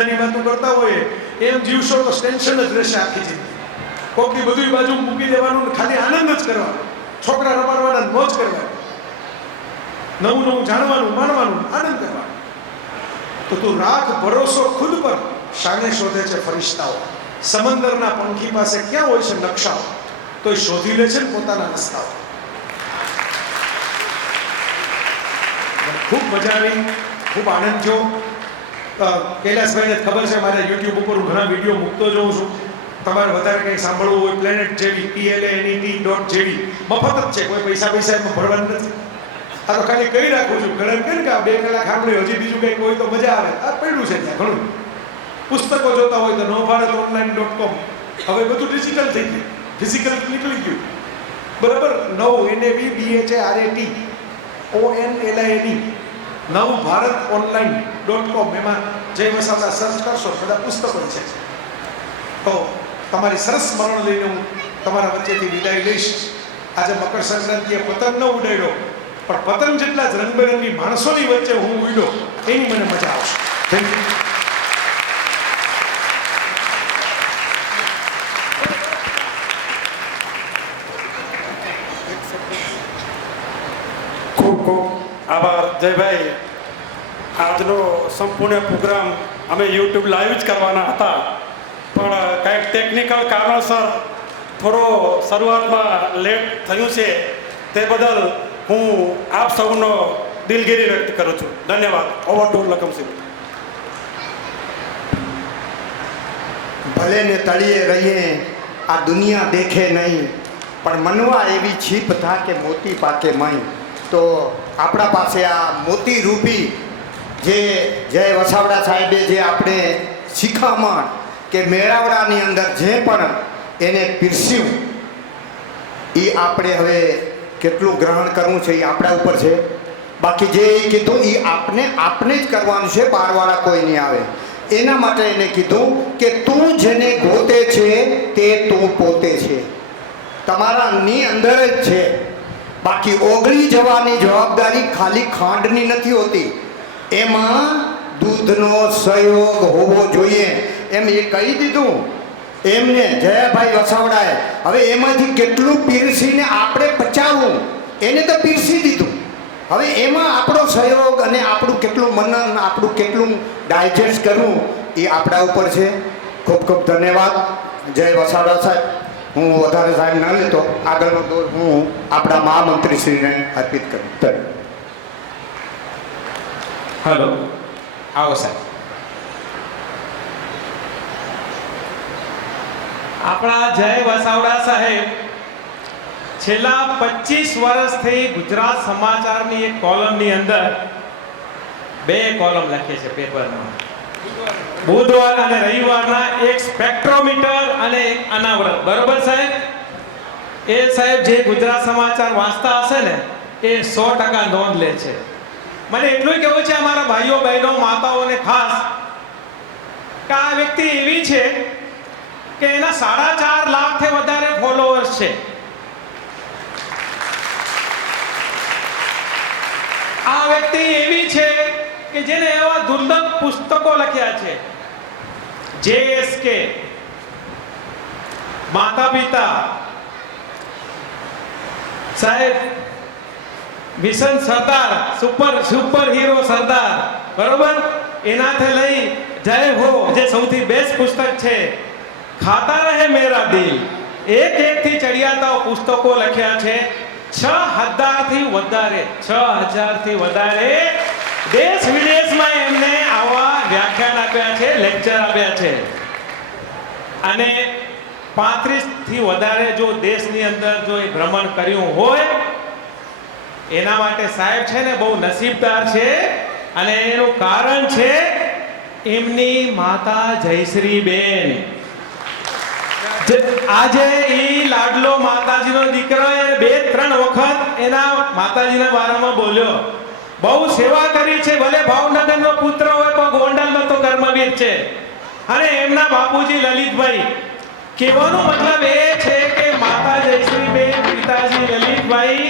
ધંધાની વાતો કરતા હોય એમ જીવશો તો ટેન્શન જ રહેશે આખી જિંદગી. કોકની બધી બાજુ મૂકી દેવાનું ને ખાલી આનંદ જ કરવાનો, છોકરા રમાડવાના, મોજ કરવાની, નવું નવું જાણવાનું, માણવાનું, આનંદ કરવાનો. તો તું રાખ ભરોસો ખુદ પર, શાને શોધે છે ફરિશ્તાઓ. સમંદરના પંખી પાસે ક્યાં હોય છે નકશાઓ, તો એ શોધી લે છે ને પોતાના રસ્તાઓ. ખૂબ મજા આવી, ખૂબ આનંદ થયો. કૈલાસભાઈને ખબર છે મારે યુટ્યુબ ઉપર હું ઘણા વિડીયો મૂકતો જોઉં છું. તમારે વધારે કંઈ સાંભળવું હોય પ્લેનેટ જેવી, PLANET.JV મફત જ છે, કોઈ પૈસા એમાં ભરવાનું નથી. આ તો ખાલી કહી રાખું છું, ઘણા કહે કે 2 કલાક સાંભળ્યું, હજી બીજું કંઈક હોય તો મજા આવે. આ પડ્યું છે ત્યાં ઘણું. પુસ્તકો જોતા હોય તો navbharatonline.com, હવે બધું ડિજિટલ થઈ ગયું, ફિઝિકલ નીકળી ગયું, બરાબર. NAVBHARAT navbharatonline.com, એમાં જય વસાવડા સર્ચ કરશો, બધા પુસ્તકો છે. તો તમારી સરસ સ્મરણ લઈને હું તમારા વચ્ચેથી વિદાય લઈશ. આજે મકર સંક્રાંતિએ પતંગ ન ઉડાડ્યો, પણ પતંગ જેટલા જ રંગબેરંગી માણસોની વચ્ચે હું ઉડ્યો, એની મને મજા આવશે. Thank you. ખૂબ ખૂબ આભાર જયભાઈ. આજનો સંપૂર્ણ પ્રોગ્રામ અમે યુટ્યુબ લાઈવ જ કરવાના હતા, પણ કંઈક ટેકનિકલ કારણોસર થોડો શરૂઆતમાં લેટ થયું છે, તે બદલ હું આપ સૌનો દિલગીરી વ્યક્ત કરું છું. ધન્યવાદ. Over to Lakhamsinh. ભલે ને તળિયે રહીએ આ દુનિયા દેખે નહીં, પણ મનવા એવી છીપ થા કે મોતી પાકે મય. તો આપણા પાસે આ મોતી રૂપી જે જય વસાવડા સાહેબે જે આપણે શિખામણ કે મેળાવડાની અંદર જે પણ એને પીરસ્યું, એ આપણે હવે કેટલું ગ્રહણ કરવું છે એ આપણા ઉપર છે. બાકી જે કીધું એ આપણે જ કરવાનું છે, બહારવાળા કોઈ નહીં આવે. એના માટે એને કીધું કે તું જેને ગોતે છે તે તું પોતે છે, તમારાની અંદર જ છે. બાકી ઓગળી જવાની જવાબદારી ખાલી ખાંડની નથી હોતી, એમાં દૂધનો સહયોગ હોવો જોઈએ. એમ એ કહી દીધું એમને જયાભાઈ વસાવડાએ. હવે એમાંથી કેટલું પીરસીને આપણે પચાવવું, એને તો પીરસી દીધું. હવે એમાં આપણો સહયોગ અને આપણું કેટલું મનન, આપણું કેટલું ડાયજેસ્ટ કરવું એ આપણા ઉપર છે. ખૂબ ખૂબ ધન્યવાદ જય વસાવડા સાહેબ. હું વધારે સાહેબ ન લેતો, આગળનો દોર હું આપણા મહામંત્રીશ્રીને અર્પિત કરું. હલો, આવો સાહેબ. આપણા જય વસાવડા સાહેબ છેલ્લા 25 વર્ષથી ગુજરાત સમાચારની એક કોલમની અંદર 2 કોલમ લખે છે પેપરમાં. બુધવાર અને રવિવારના એક સ્પેક્ટ્રોમીટર અને એક અનાવૃત. બરોબર સાહેબ? એ સાહેબ જે ગુજરાત સમાચાર વાંચતા હશે ને એ 100% નોંધ લે છે. મને એટલું કહેવું છે અમારા ભાઈઓ બહેનો માતાઓને ખાસ કે આ વ્યક્તિ એવી છે કે એના 4.5 લાખથી વધારે ફોલોઅર્સ છે. આ વ્યક્તિ એવી છે કે જેને એવા દુર્લભ પુસ્તકો લખ્યા છે. JSK, માતા પિતા સાહેબ, મિશન સરદાર, સુપર હીરો સરદાર, બરોબર, એનાથી લઈ જય હો જે સૌથી બેસ્ટ પુસ્તક છે, ખાતા રહે મેરા દિલ, એક થી ચડિયાતા પુસ્તકો લખ્યા છે. 6000 થી વધારે દેશ વિદેશમાં એમને આવા વ્યાખ્યાન આપ્યા છે, લેક્ચર આપ્યા છે. અને 35 થી વધારે જો દેશની અંદર જો એ ભ્રમણ કર્યું હોય, એના માટે સાહેબ છે ને બહુ નસીબદાર છે. અને એનું કારણ છે એમની માતા જયશ્રીબેન. આજે એ લાડલો માતાજીનો દીકરો 2-3 વખત એના માતાજીના બારામાં બોલ્યો, બહુ સેવા કરી છે. ભલે ભાવનગરનો પુત્ર હોય પણ ગોંડલનો તો કર્મવીર છે. અને એમના બાપુજી લલિતભાઈ, કહેવાનો મતલબ એ છે કે માતા જયશ્રીબેન, પિતાજી લલિતભાઈ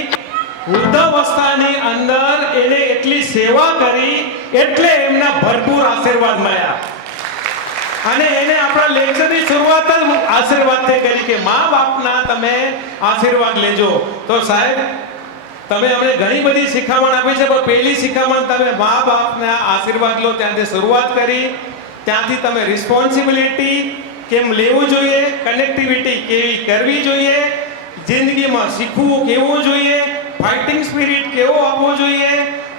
વૃદ્ધાવસ્થાની અંદર એને એટલી સેવા કરી એટલે એમના ભરપૂર આશીર્વાદ મળ્યા. અને એને આપણા લેક્ચરની શરૂઆત જ આશીર્વાદથી કરી કે મા બાપના તમે આશીર્વાદ લેજો. તો સાહેબ તમે અમને ઘણી બધી શિખામણ આપી છે, પણ પહેલી શિખામણ તમે મા બાપના આશીર્વાદ લો ત્યાંથી શરૂઆત કરી. ત્યાંથી તમે રિસ્પોન્સિબિલિટી કેમ લેવું જોઈએ, કનેક્ટિવિટી કેવી કરવી જોઈએ, જિંદગીમાં શીખવું કેવું જોઈએ, ફાઇટિંગ સ્પિરિટ કેવો આપવો જોઈએ,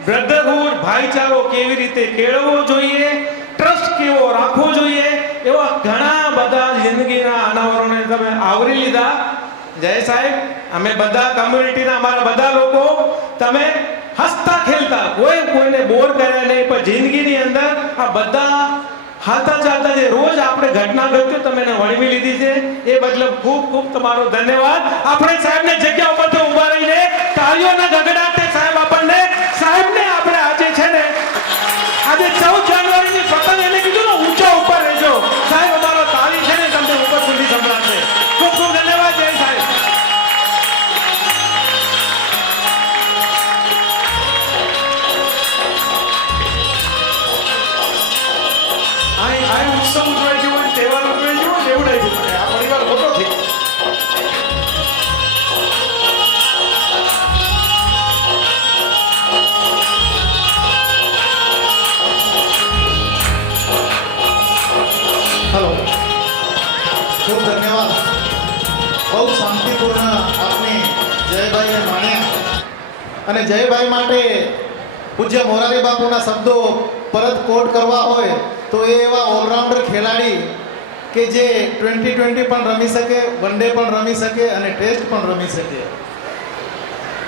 બ્રધરહુડ ભાઈચારો કેવી રીતે કેળવવો જોઈએ, ટ્રસ્ટ કેવો રાખવો જોઈએ, એવા ઘણા બધા જિંદગીના અનાવરણોને તમે આવરી લીધા. જય સાહેબ, અમે બધા કમ્યુનિટીના અમારા બધા લોકો તમે હસતા ખેલતા કોઈને બોર કર્યા નહીં, પણ જિંદગીની અંદર આ બધા હાલતા ચાલતા જે રોજ આપણે ઘટના ઘટ્યું તમે એને વળવી લીધી છે, એ બદલ ખૂબ ખૂબ તમારો ધન્યવાદ. આપણે સાહેબને જગ્યા ઉપરથી ઊભા રહીને તાળીઓના ગગડાટે સાહેબને આપણે આજે છે ને આજે 14 જાન્યુઆરીની પતંગ એને કીધું ને ઊંચા ઉપર રહેજો સાહેબ, અમારો તાળી છે ને તમને ઉપર સુધી સંભળાશે. ખૂબ ખૂબ ધન્યવાદ. જય સાહેબ. આ ઉત્સવ ઉજવાઈ ગયો હોય, તહેવાર ઉજવાઈ ગયો હોય, એવું નહીં પડે. આ પરિવાર મોટો છે. હલો, ખૂબ ધન્યવાદ. બહુ શાંતિપૂર્ણ આપને જયભાઈને માણ્યા. અને જયભાઈ માટે પૂજ્ય મોરારી બાપુના શબ્દો પરત કોટ કરવા હોય તો એ એવા ઓલરાઉન્ડર ખેલાડી કે જે 2020 પણ રમી શકે, વન ડે પણ રમી શકે અને ટેસ્ટ પણ રમી શકે.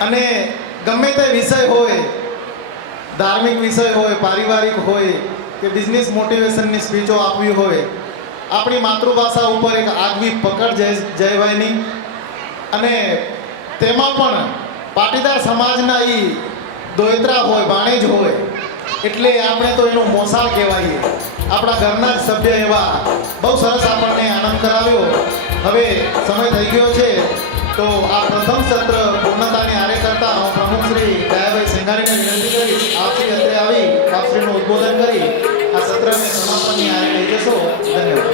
અને ગમે તે વિષય હોય, ધાર્મિક વિષય હોય, પારિવારિક હોય કે બિઝનેસ મોટિવેશનની સ્પીચો આપવી હોય, આપણી માતૃભાષા ઉપર એક આગવી પકડ જયભાઈની. અને તેમાં પણ પાટીદાર સમાજના એ દોયત્રા હોય, ભાણેજ હોય, એટલે આપણે તો એનું મોસાળ કહેવાય. આપણા ઘરના જ સભ્ય એવા બહુ સરસ આપણને આનંદ કરાવ્યો. હવે સમય થઈ ગયો છે, તો આ પ્રથમ સત્ર પૂર્ણતાની આરે કરતા હું પ્રમુખ શ્રી દયાભાઈ સિંઘાણીને વિનંતી કરી આપશ્રી અત્રે આવી આપશ્રીનું ઉદ્બોધન કરી આ સત્રને સમાપનની આરે લઈ જશો. ધન્યવાદ.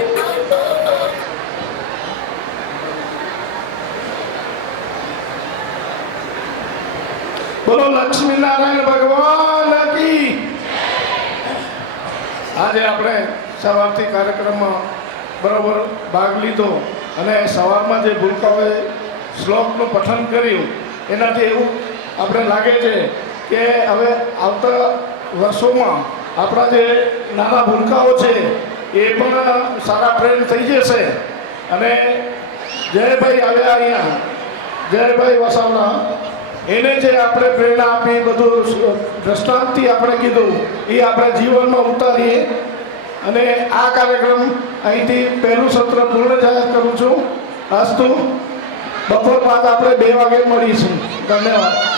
બોલો લક્ષ્મીનારાયણ ભગવાન કી. આજે આપણે સવારથી કાર્યક્રમમાં બરાબર ભાગ લીધો અને સવારમાં જે ભૂલકાઓએ શ્લોકનું પઠન કર્યું એનાથી એવું આપણે લાગે છે કે હવે આવતા વર્ષોમાં આપણા જે નાના ભૂલકાઓ છે એ પણ સારા ટ્રેન થઈ જશે. અને જયભાઈ આવ્યા અહીંયા, જયભાઈ વસાવડા, એને જે આપણે પ્રેરણા આપી, બધું દ્રષ્ટાંતથી આપણે કીધું એ આપણે જીવનમાં ઉતારીએ. અને આ કાર્યક્રમ અહીંથી પહેલું સત્ર પૂર્ણ જાહેર કરું છું. અસ્તુ. બપોર બાદ આપણે 2 વાગે મળીશું. ધન્યવાદ.